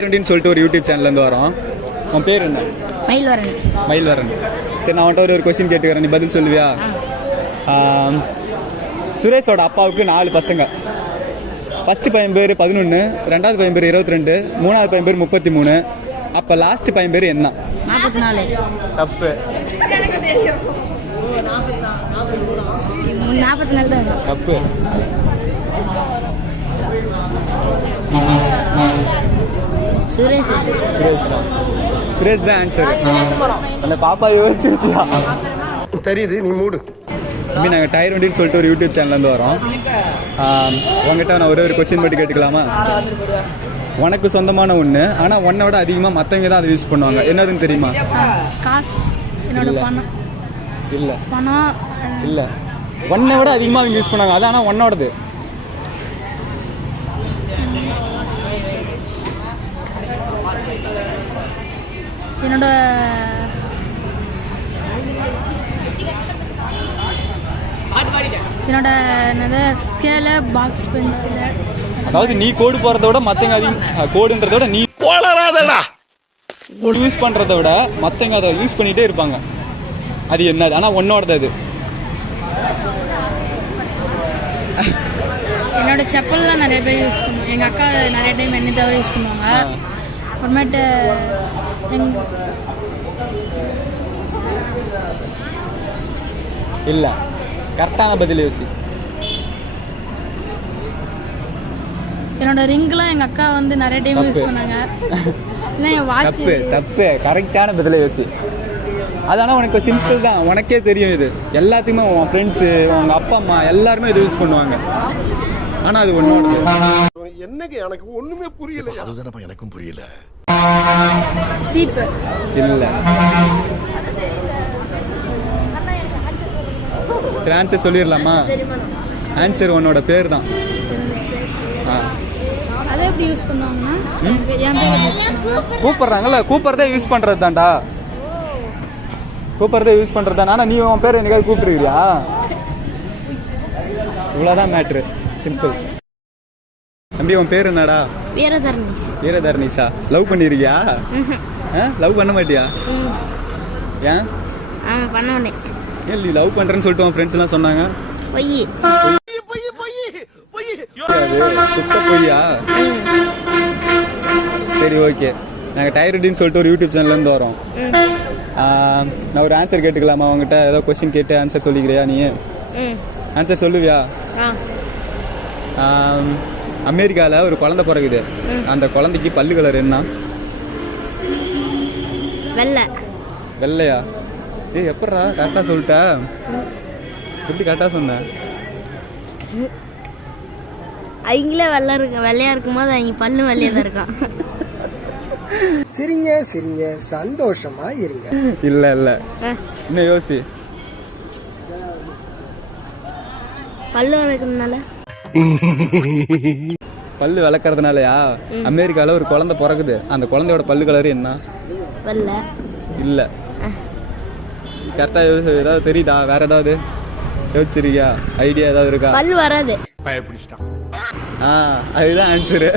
சொல்லிட்டு ஒரு யூடியூப் சேனல்லேருந்து வரோம். உன் பேர் என்ன? மயில்வரன். மயில்வரன். சரி, நான் அவன்கிட்ட ஒரு கொஸ்டின் கேட்டுக்கிறேன், நீ பதில் சொல்லுவியா? சுரேஷோட அப்பாவுக்கு 4 பசங்க. ஃபர்ஸ்ட் பையன் பேர் 11, ரெண்டாவது பையன் பேர் 22, மூணாவது பையன் பேர் 33. அப்போ லாஸ்ட் பையன் பேர் என்ன? 44. தப்பு. 44 தான் தப்பு. சுரேஷ். சுரேஷ் தான் ஆன்சர். அந்த பாப்பா யோசிச்சிருச்சியா? தெரியுது, நீ மூடு. தம்பி, நாங்கள் டயர் வண்டின்னு சொல்லிட்டு ஒரு யூடியூப் சேனல்லேருந்து வரோம். உங்ககிட்ட நான் ஒரு கொஸ்டின் மட்டும் கேட்டுக்கலாமா? உனக்கு சொந்தமான ஒன்று, ஆனால் உன்னை விட அதிகமாக மற்றவங்க தான் அதை யூஸ் பண்ணுவாங்க. என்னதுன்னு தெரியுமா? காசு. என்னோட பணம். இல்லை பணம் இல்லை, உன்னை விட அதிகமாக அவங்க யூஸ் பண்ணுவாங்க. அது ஆனால் உன்னோடது. என்னோட என்னது ஸ்கேலு, பாக்ஸ், பென்சிலு. அதாவது நீ கோடு போறத விட மத்தவங்க அதிகம் கோடுன்றத விட நீ யூஸ் பண்றத விட மத்தவங்க அதை யூஸ் பண்ணிட்டே இருப்பாங்க. அது என்னது? ஆனா உன்னோடது அது. என்னோட செப்பல்லாம் நிறைய பேர் யூஸ் பண்ணுவாங்க. எங்க அக்கா நிறைய டைம் என்னை தவிர யூஸ் பண்ணுவாங்க. அப்புறமேட்டு இல்ல, கரெக்டான பதில் யோசி. என்னோட ரிங்லாம் எங்க அக்கா வந்து நிறைய டைம் யூஸ் பண்ணாங்க. இல்ல என் வாட்ச். தப்பு தப்பு, கரெக்டான பதில யோசி. அதான உனக்கு சிம்பிள் தான், உனக்கே தெரியும். இது எல்லாத்தையுமே உன் ஃப்ரெண்ட்ஸு, உங்க அப்பா அம்மா எல்லாருமே இது யூஸ் பண்ணுவாங்க. ஆனா அது ஒன்னோடது. என்னங்க எனக்கு ஒண்ணுமே புரியல. அதுதானப்பா எனக்கும் புரியல. சீப்பு. இல்ல. சரி, ஆன்சர் சொல்லிடலாமா? ஆன்சர் உன்னோட பேர் தான். அதை எப்படி யூஸ் பண்ணுவாங்கன்னா கூப்பிடுறாங்கல்ல, கூப்பிடுறதே யூஸ் பண்றது தான்டா. கூப்பிடுறதே யூஸ் பண்றது தான். ஆனா நீ உன் பேர் என்னைக்காவது கூப்பிடுறியா? இவ்வளவுதான் மேட்ரு, சிம்பிள். தம்பி, உன் பேர் என்னடா? வீரதர்னிஸ். வீரதர்னிஸா? லவ் பண்ணிருக்கியா? லவ் பண்ண மாட்டியா? ஏன் பண்ண மாட்டேன். ஏன் நீ லவ் பண்றேன்னு சொல்லிட்டு உன் ஃப்ரெண்ட்ஸ் எல்லாம் சொன்னாங்க? சுத்த பொய்யா? சரி, ஓகே. நாங்கள் டயர்டுன்னு சொல்லிட்டு ஒரு யூடியூப் சேனல்லேருந்து வரோம். நான் ஒரு ஆன்சர் கேட்டுக்கலாமா? அவங்ககிட்ட ஏதோ கொஸ்டின் கேட்டு ஆன்சர் சொல்லிக்கிறியா? நீ ஆன்சர் சொல்லுவியா? அமெரிக்காவில் ஒரு குழந்தை பிறகுது. அந்த குழந்தைக்கு பல்லு கலர் என்ன? வெள்ளை. வெள்ளையா? ஏய், எப்படா கரெக்டாக சொல்லிட்ட? எப்படி கரெக்டாக சொன்ன? அவங்களே வெள்ளையா இருக்கும்போது அவங்க பல்லு வெள்ளையா தான் இருக்கான். சரிங்க சரிங்க, சந்தோஷமா இருங்க. இல்ல இல்ல, இன்னும் யோசி. பல்லு வளர்க்கறதுனால. பல்லு வளர்க்கறதுனாலயா? அமெரிக்கால ஒரு குழந்தை பிறகுது. அந்த குழந்தையோட பல்லு கலர் என்ன? வெள்ளை. இல்ல. கரெக்டா ஏதாவது தெரியுதா? வேற ஏதாவது யோசிச்சிருக்கியா? ஐடியா ஏதாவது இருக்கா? பல்லு வராது. அதுதான் ஆன்சரு.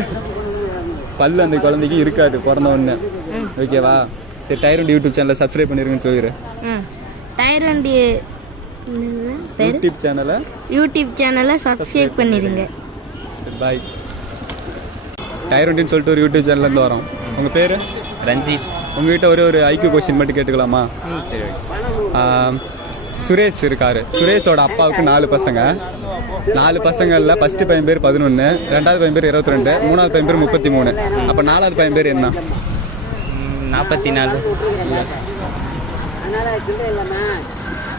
பல்லு அந்த குழந்தைக்கு இருக்காது பிறந்த உடனே. ஓகேவா? சரி, டயர் வண்டி யூடியூப் சேனலை சப்ஸ்கிரைப் பண்ணிருங்கன்னு சொல்லிடுறேன். டயர் வண்டி யூடியூப் சேனலை சப்ஸ்கிரைப் பண்ணிருங்க. பாய். டயர் வண்டின்னு சொல்லிட்டு ஒரு யூடியூப் சேனல்லேருந்து வரோம். உங்க பேரு? ரஞ்சித். உங்ககிட்ட ஒரு ஐக்யூ கொஸ்டின் மட்டும் கேட்டுக்கலாமா? சரி. சுரேஷ் இருக்காரு. சுரேஷோட அப்பாவுக்கு 4 பசங்க. 4 பசங்கள்ல ஃபர்ஸ்ட் பையன் பேர் 11, ரெண்டாவது பையன் பேர் 22, மூணாவது பையன் பேர் 33. அப்ப 4வது பையன் பேர் என்ன? 44.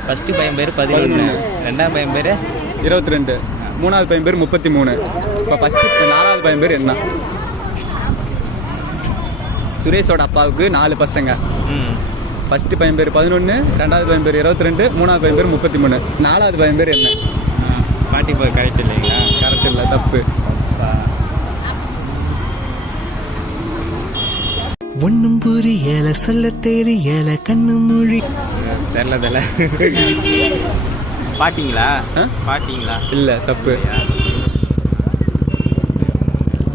ஃபர்ஸ்ட் பையன் பேர் 11, ரெண்டாவது பையன் பேர் 22, மூணாவது பையன் பேர் 33. இப்போ ஃபர்ஸ்ட் 4வது பையன் பேர் என்ன? சுரேஷோட அப்பாவுக்கு 4 பசங்க. ஃபர்ஸ்ட் பையன் பேர் 11, ரெண்டாவது பையன் பேர் 22, மூணாவது பையன் பேர் 33. 4வது பையன் பேர் என்ன? 44. கரெக்ட் இல்லைங்களா? கரெக்ட் இல்லை, தப்பு. ஒன்னும் புரியல, சொல்ல தெரியல, கண்ணு மொழி தெரியல. பாட்டிங்களா? பாட்டிங்களா? இல்லை, தப்பு.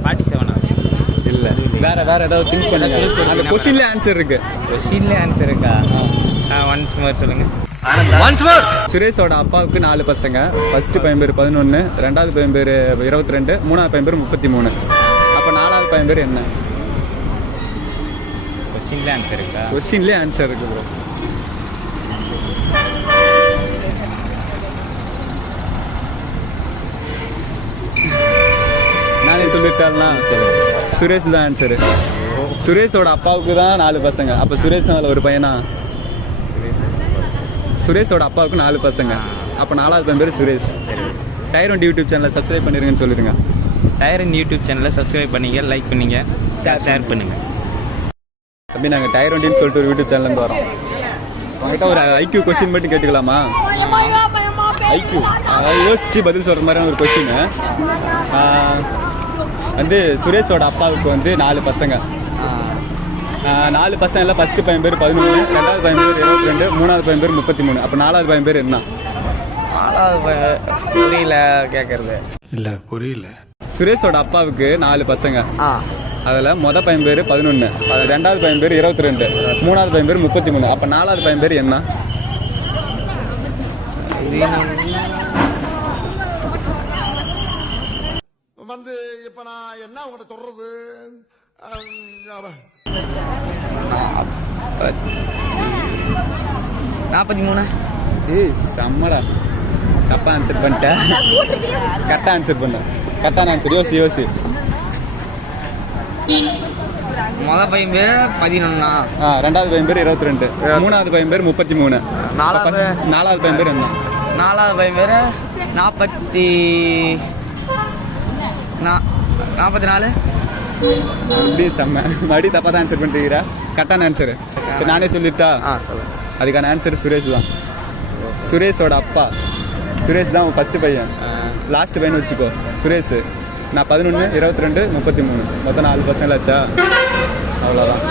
47. இல்லை. வேற ஏதாவது திங்க் பண்ணுங்க. அந்த கொஸ்டின்ல ஆன்சர் இருக்கு. கொஸ்டின்லேயே ஆன்சர் இருக்கா? ஒன்ஸ் மோர் சொல்லுங்க. சுரேஷோட அப்பாவுக்கு 4 பசங்க. ஃபர்ஸ்ட் பையன் பேர் 11, ரெண்டாவது பையன் பேர் 22, மூணாவது பையன் பேர் 33. அப்போ நாலாவது பையன் பேர் என்ன? கொஸ்டின்லேயே ஆன்சர் இருக்கா? கொஸ்டின்லேயே ஆன்சர் இருக்கு ப்ரோ. நானே சொல்லிட்டாருனா சுரேஷ் தான் ஆன்சரு. சுரேஷோட அப்பாவுக்கு தான் 4 பசங்க. அப்போ சுரேஷ் அதில் ஒரு பையனா? சுரேஷோட அப்பாவுக்கு 4 பசங்க. அப்போ நாலாவது பையன் பேர் சுரேஷ். டயர் ஒன் யூடியூப் சேனலை சப்ஸ்கிரைப் பண்ணிருங்கன்னு சொல்லிடுங்க. டயர் இன் யூடியூப் சேனலை சப்ஸ்கிரைப் பண்ணிங்க, லைக் பண்ணிங்க, ஷேர் பண்ணுங்க. அப்படி நாங்கள் டயர் ஒண்டின்னு சொல்லிட்டு ஒரு யூடியூப் சேனல்லேருந்து வரோம். உங்கள்கிட்ட ஒரு ஐக்யூ கொஸ்டின் மட்டும் கேட்டுக்கலாமா? ஐக்யூ அதாவது யோசிச்சு பதில் சொல்கிற மாதிரியான ஒரு கொஸ்டின். வந்து சுரேஷோட அப்பாவுக்கு வந்து 4 பசங்க. 4 பசங்கள்ல ஃபர்ஸ்ட் பையன் பேர் 11, ரெண்டாவது பையன் பேர் 22, மூணாவது பையன் பேர் 33. அப்போ நாலாவது பையன் பேர் என்ன? புரியல கேட்கறது. இல்ல புரியல. சுரேஷோட அப்பாவுக்கு 4 பசங்க. அதில் மொதல் பையன் பேர் 11, ரெண்டாவது பையன் பேர் 22, மூணாவது பையன் பேர் 33. அப்போ நாலாவது பையன் பேர் என்ன? வந்து இப்ப நான் என்ன உங்கள்கிட்ட சொல்றது? 43. ஏய் செம்மடா, தப்பா ஆன்சர் பண்ணிட்டேன். கரெக்டாக ஆன்சர் பண்ண. கரெக்டான ஆன்சர். யோசி. மொதல் பையன் பேர் 11. ரெண்டாவது பையன் பேர் 22, மூணாவது பையன் பேர் 33. நாலாவது பையன் பேர் என்ன? நாலாவது பையன் பேர் 44. அப்படி செம்ம. மறுபடியும் தப்பா தான் ஆன்சர் பண்ணிருக்கிறா. கரெக்டான ஆன்சரு. சரி நானே சொல்லிட்டா? சொல்லுங்க. அதுக்கான ஆன்சர் சுரேஷ் தான். சுரேஷோட அப்பா சுரேஷ் தான் ஃபர்ஸ்ட் பையன். லாஸ்ட் பையன் வச்சுக்கோ சுரேஷ். நான் 11, 22, 33, மொத்தம் 4 பசங்களாச்சா? அவ்வளோதான்.